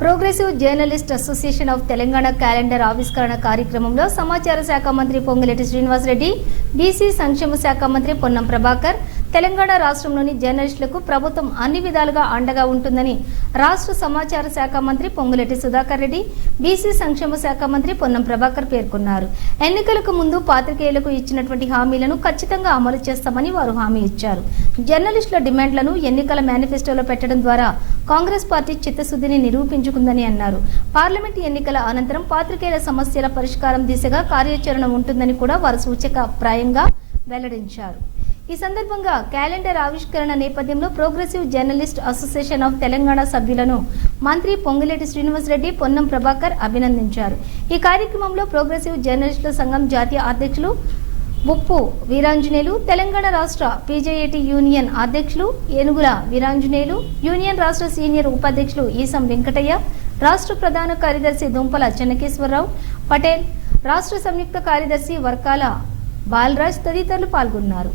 Progressive journalist association of Telangana calendar ఆవిష్కరణ కార్యక్రమంలో సమాచార శాఖ మంత్రి పొంగులేటి శ్రీనివాసరెడ్డి బీసీ సంక్షేమ శాఖ మంత్రి పొన్నం ప్రభాకర్ తెలంగాణ రాష్ట్రంలోని జర్నలిస్టులకు ప్రభుత్వం అన్ని విధాలుగా అండగా ఉంటుందని రాష్ట్ర సమాచార శాఖ మంత్రి పొంగులేటి సుధాకర్ రెడ్డి బీసీ సంక్షేమ శాఖ మంత్రి పొన్నం ప్రభాకర్ పేర్కొన్నారు. ఎన్నికలకు ముందు పాత్రికేయులకు ఇచ్చినటువంటి హామీలను ఖచ్చితంగా అమలు చేస్తామని వారు హామీ ఇచ్చారు. జర్నలిస్టుల డిమాండ్లను ఎన్నికల మేనిఫెస్టోలో పెట్టడం ద్వారా కాంగ్రెస్ పార్టీ చిత్తశుద్ధిని నిరూపించుకుందని అన్నారు. పార్లమెంట్ ఎన్నికల అనంతరం పాత్రికేయుల సమస్యల పరిష్కారం దిశగా కార్యాచరణ ఉంటుందని కూడా వారు సూచకప్రాయంగా వెల్లడించారు. ఈ సందర్భంగా క్యాలెండర్ ఆవిష్కరణ నేపథ్యంలో progressive journalist association of Telangana సభ్యులను మంత్రి పొంగులేటి శ్రీనివాసరెడ్డి పొన్నం ప్రభాకర్ అభినందించారు. ఈ కార్యక్రమంలో ప్రోగ్రెసివ్ జర్నలిస్టుల సంఘం జాతీయ అధ్యక్షులు ముప్పు వీరాంజనేయులు తెలంగాణ రాష్ట్ర పీజేఏటీ యూనియన్ అధ్యక్షులు ఏనుగుల వీరాంజనేయులు యూనియన్ రాష్ట్ర సీనియర్ ఉపాధ్యక్షులు ఈసం వెంకటయ్య రాష్ట్ర ప్రధాన కార్యదర్శి దుంపల చెన్నకేశ్వరరావు పటేల్ రాష్ట్ర సంయుక్త కార్యదర్శి వర్కాల బాలరాజ్ తదితరులు పాల్గొన్నారు.